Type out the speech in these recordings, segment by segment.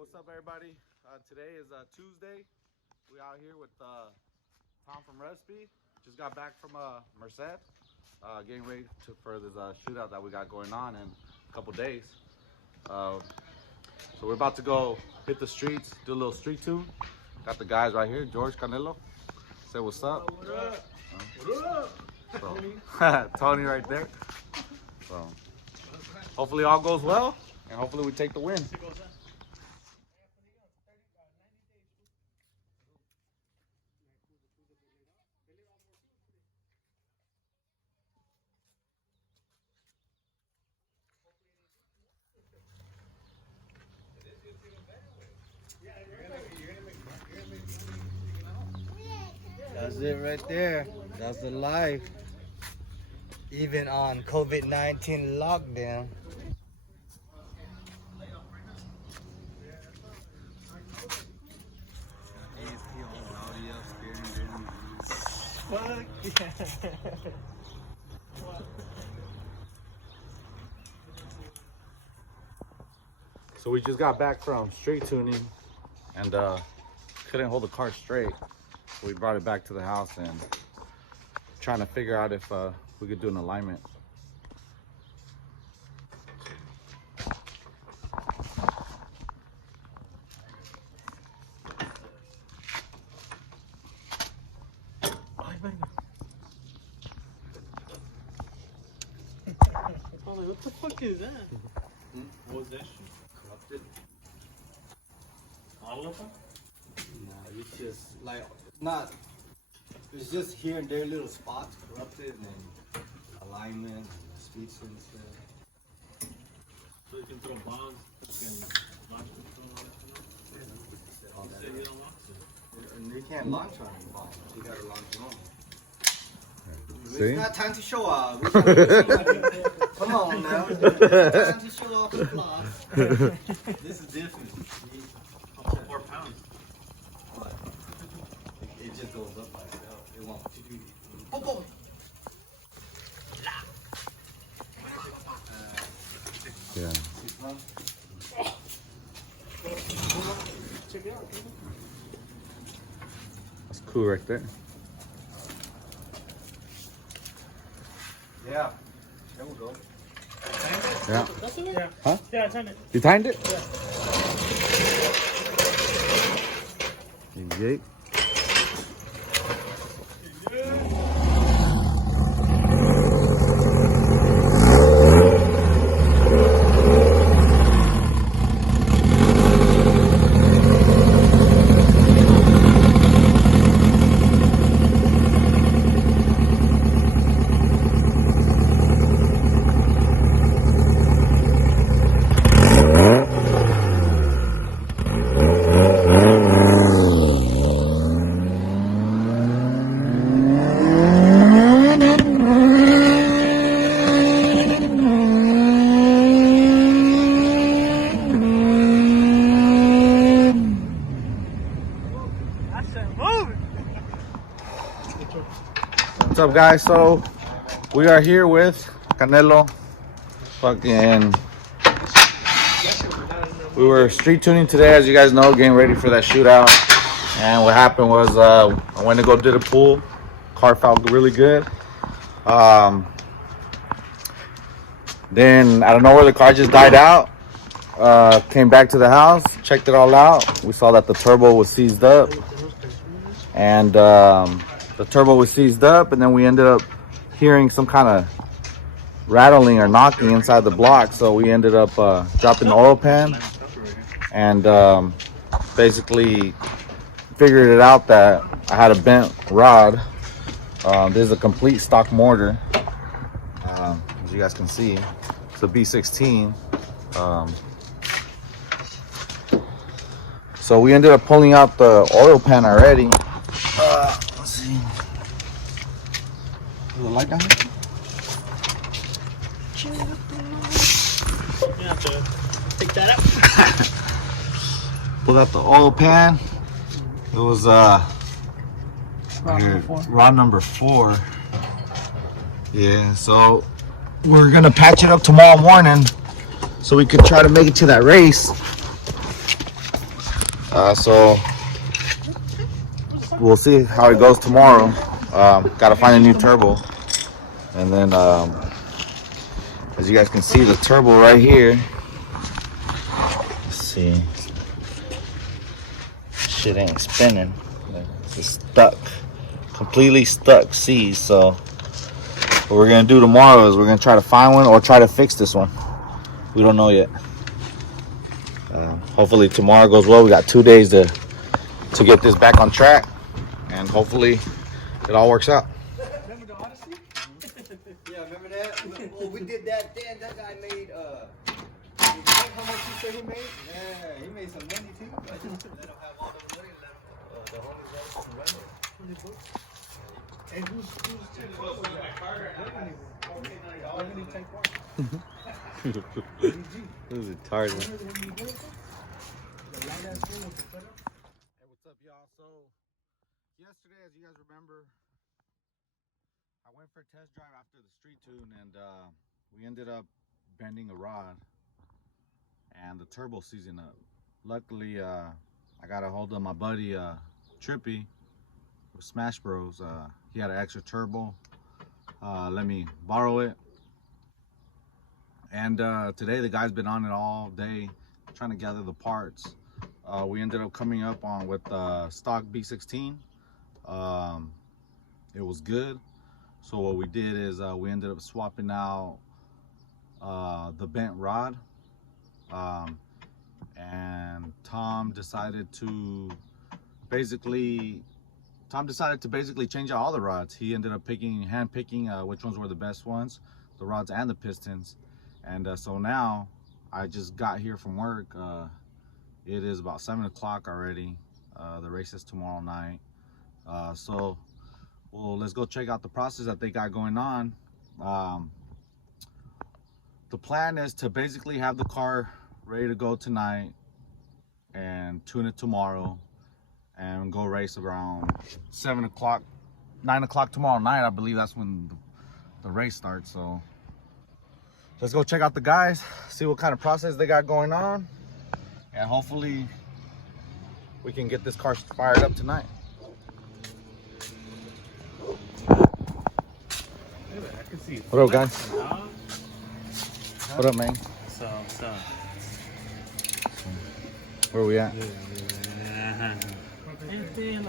what's up, everybody? Today is Tuesday. We out here with Tom from Recipe. Just got back from Merced. Getting ready for this shootout that we got going on in a couple days. So we're about to go hit the streets, do a little street tune. Got the guys right here, George, Canelo. Say what's up. What up? What up? So, Tony right there. So hopefully all goes well, and hopefully we take the win. That's it right there. That's the life. Even on COVID-19 lockdown. Fuck yeah. So we just got back from street tuning and couldn't hold the car straight. So we brought it back to the house and trying to figure out if we could do an alignment. What the fuck is that? What was that shit? Corrupted? All of them? No, it's just like not. It's just here and there little spots corrupted and then alignment, and speed sensor. So you can throw bombs, you can launch control, All so that. you don't launch it. And you can't launch on the bomb. You gotta launch it on. See? It's not time to show off. We're trying to do something. Come on now. It's not time to show off the class. This is different. Up to 4 pounds. But it just goes up by itself. It won't. Oh boy. Yeah. 6 months. Check it out. That's cool right there. Yeah. There we go. Yeah. That's it? Yeah. Huh? Yeah, I signed it. You timed it? Yeah. Yay. What's up, guys? So we are here with Canelo. Fucking, we were street tuning today, as you guys know, getting ready for that shootout. And what happened was I went to go do the pool. Car felt really good. Then I don't know where the car just died out. Came back to the house, checked it all out. We saw that the turbo was seized up. And the turbo was seized up, and then we ended up hearing some kind of rattling or knocking inside the block. So we ended up dropping the oil pan and basically figured it out that I had a bent rod. This is a complete stock mortar, as you guys can see. It's a B16. So we ended up pulling out the oil pan already. Let's see. Is the light down here? You have to pick that up. Pulled out the oil pan. It was rod number 4. Yeah, so we're gonna patch it up tomorrow morning so we could try to make it to that race. So we'll see how it goes tomorrow. Got to find a new turbo, and then as you guys can see, the turbo right here. Let's see. Shit ain't spinning. It's stuck, completely stuck. See, so what we're gonna do tomorrow is we're gonna try to find one or try to fix this one. We don't know yet. Hopefully tomorrow goes well. We got 2 days to get this back on track, and hopefully it all works out. Remember the Odyssey? Yeah, remember that? Well, we did that then. That guy made, how much you say he made? Yeah, he made some money too. Let him have all the money. Let him, the homies let him run it. And who's This is retarded. Hey, what's up, y'all? So yesterday, as you guys remember, I went for a test drive after the street tune, and we ended up bending a rod, and the turbo seizing up. Luckily, I got a hold of my buddy Trippy with Smash Bros. He had an extra turbo. Let me borrow it. And today the guy's been on it all day trying to gather the parts. We ended up coming up on with stock B16. It was good. So what we did is we ended up swapping out the bent rod. And Tom decided to basically change out all the rods. He ended up hand picking which ones were the best ones, the rods and the pistons. And so now I just got here from work. It is about 7 o'clock already. The race is tomorrow night. So well, let's go check out the process that they got going on. The plan is to basically have the car ready to go tonight and tune it tomorrow and go race around 7 o'clock, 9 o'clock tomorrow night. I believe that's when the race starts. So let's go check out the guys, see what kind of process they got going on, and hopefully we can get this car fired up tonight. What up, guys? What up, man? So. Where are we at?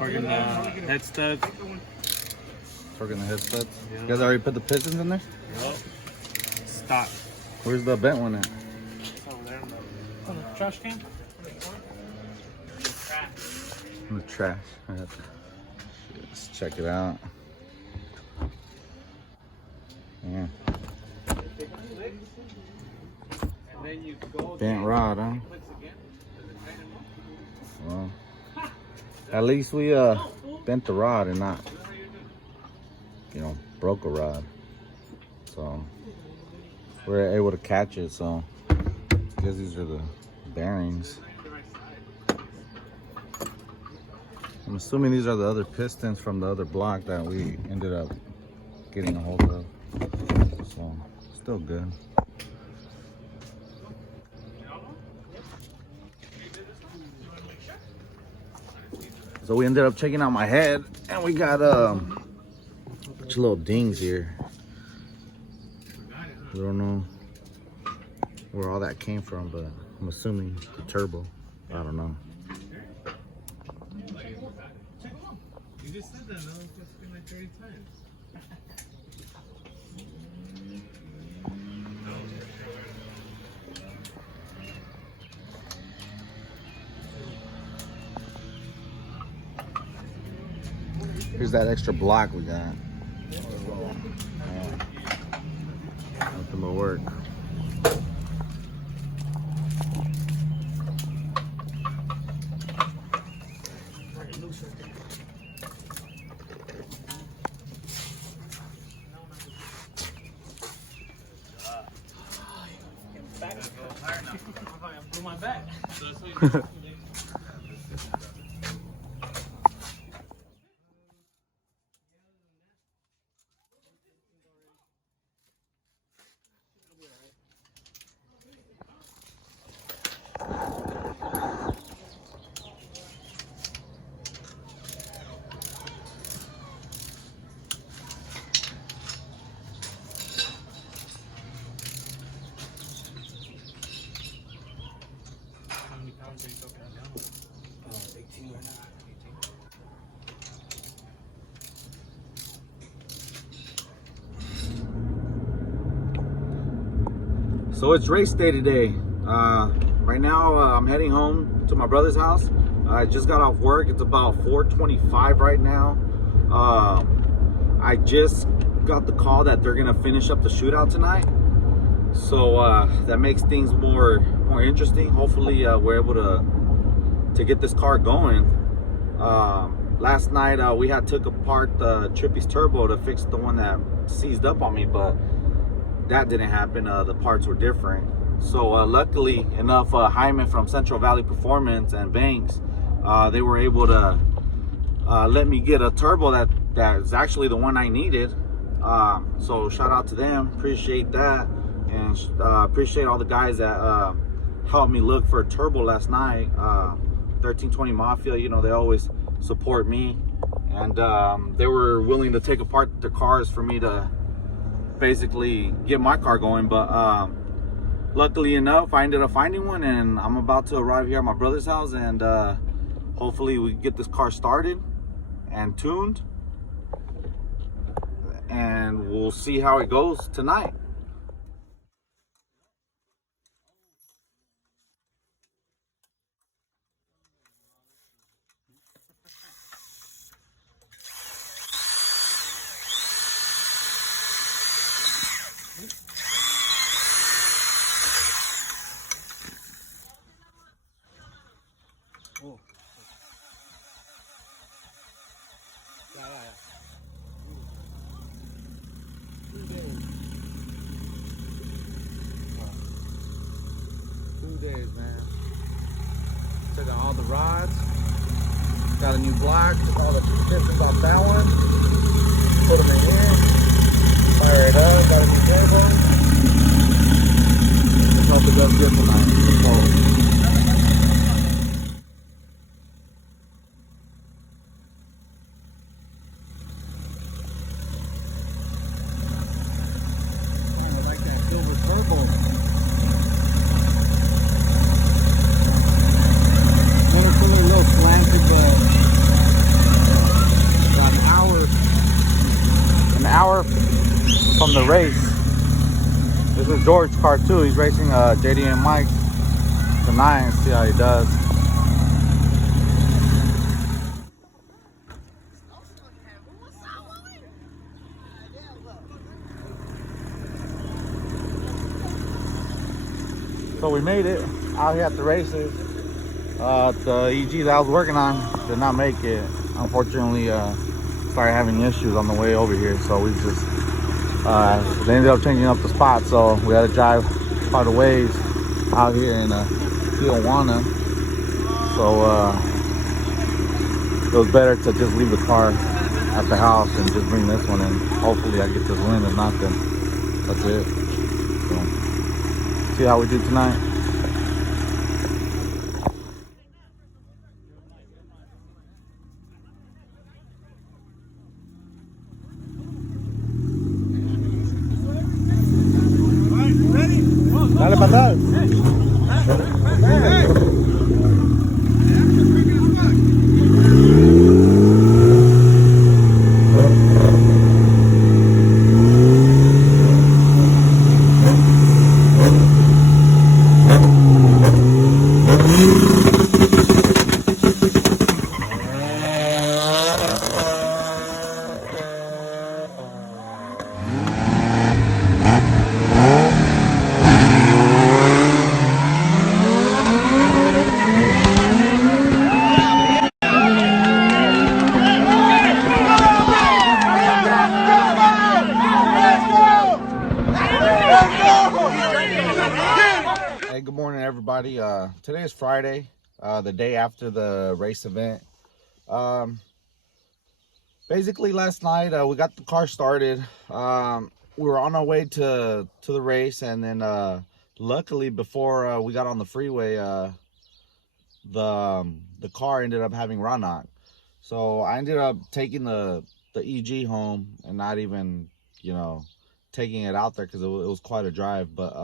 Working the head studs. Torquing the head studs. Yeah. You guys already put the pistons in there? Yep. Stop. Where's the bent one at? Over there. On the trash can? In the trash. Let's check it out. Yeah. Bent rod, huh? Well, at least we bent the rod and not, broke a rod. So we're able to catch it. So I guess these are the bearings. I'm assuming these are the other pistons from the other block that we ended up getting a hold of. So still good. So we ended up checking out my head, and we got a bunch of little dings here. We don't know where all that came from, but I'm assuming the turbo. I don't know. You just said that, no? It's supposed to be like 30 times. Here's that extra block we got. Nothing but work. I blew my back. So that's what you 18 right now. So it's race day today. Right now I'm heading home to my brother's house. I just got off work. It's about 4:25 right now. I just got the call that they're gonna finish up the shootout tonight. So that makes things more interesting. Hopefully we're able to get this car going. Last night we had took apart the Trippy's turbo to fix the one that seized up on me, but that didn't happen. The parts were different. So luckily enough, Hyman from Central Valley Performance and Banks, they were able to let me get a turbo that is actually the one I needed. So shout out to them, appreciate that, and appreciate all the guys that helped me look for a turbo last night. 1320 Mafia, you know, they always support me, and they were willing to take apart the cars for me to basically get my car going. But luckily enough, I ended up finding one, and I'm about to arrive here at my brother's house, and hopefully we get this car started and tuned, and we'll see how it goes tonight. Oh. Yeah. 2 days, man. Took out all the rods. Got a new block. Took all the pistons off that one. Put them in here. Fire it up. Got a new table. Let's hope it does good tonight. I like that silver turbo. It's a little slanted, but about An hour from the race. This is George's car too. He's racing JD and Mike tonight. See how he does. So we made it out here at the races. The EG that I was working on did not make it. Unfortunately, started having issues on the way over here. So we just, they ended up changing up the spot. So we had to drive quite a ways out here in Tijuana. So it was better to just leave the car at the house and just bring this one in. Hopefully I get this win. If not, then that's it. So, see how we do tonight. Dale para Hey, good morning, everybody. Today is Friday, the day after the race event. Basically, last night we got the car started. We were on our way to the race, and then luckily, before we got on the freeway, the car ended up having run knock. So I ended up taking the EG home and not even, you know, taking it out there because it was quite a drive. But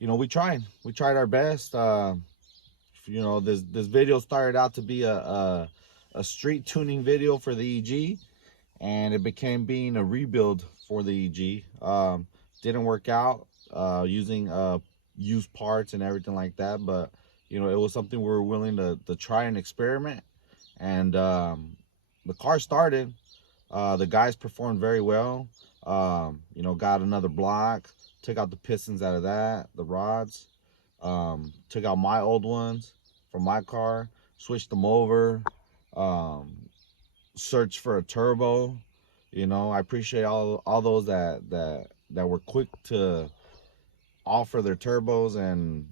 you know, we tried our best. you know, this video started out to be a street tuning video for the EG, and it became being a rebuild for the EG. Didn't work out using used parts and everything like that, but you know, it was something we were willing to try and experiment. And the car started. The guys performed very well. You know, got another block, took out the pistons out of that, the rods, took out my old ones from my car, switched them over, searched for a turbo. You know, I appreciate all those that were quick to offer their turbos and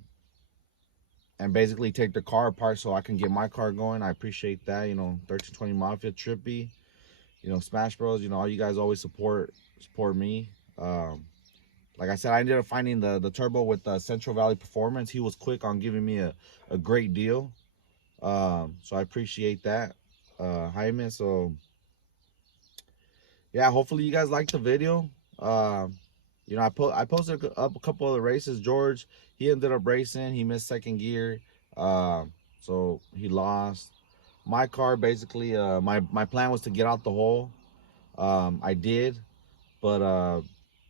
basically take the car apart so I can get my car going. I appreciate that. You know, 1320 Mafia, Trippy, you know, Smash Bros, you know, all you guys always support me. Like I said, I ended up finding the turbo with Central Valley Performance. He was quick on giving me a great deal. So I appreciate that, Jaime. So yeah, hopefully you guys liked the video. You know, I posted up a couple of the races. George, he ended up racing. He missed second gear, so he lost. My car, basically, my plan was to get out the hole. I did, but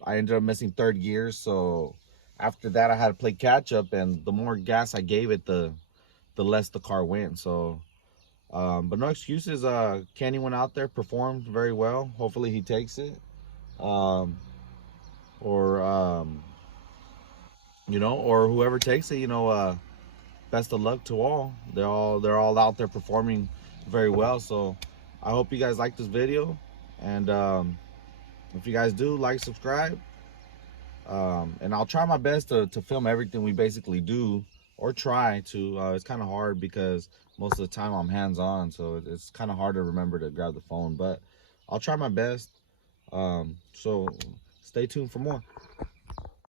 I ended up missing third gear. So after that, I had to play catch up, and the more gas I gave it, the less the car went. So, but no excuses. Kenny went out there, performed very well. Hopefully he takes it. You know, or whoever takes it, you know, best of luck to all. They're all out there performing very well. So I hope you guys like this video, and if you guys do, like, subscribe, and I'll try my best to film everything we basically do, or try to. It's kind of hard because most of the time I'm hands-on, so it's kind of hard to remember to grab the phone, but I'll try my best. So stay tuned for more.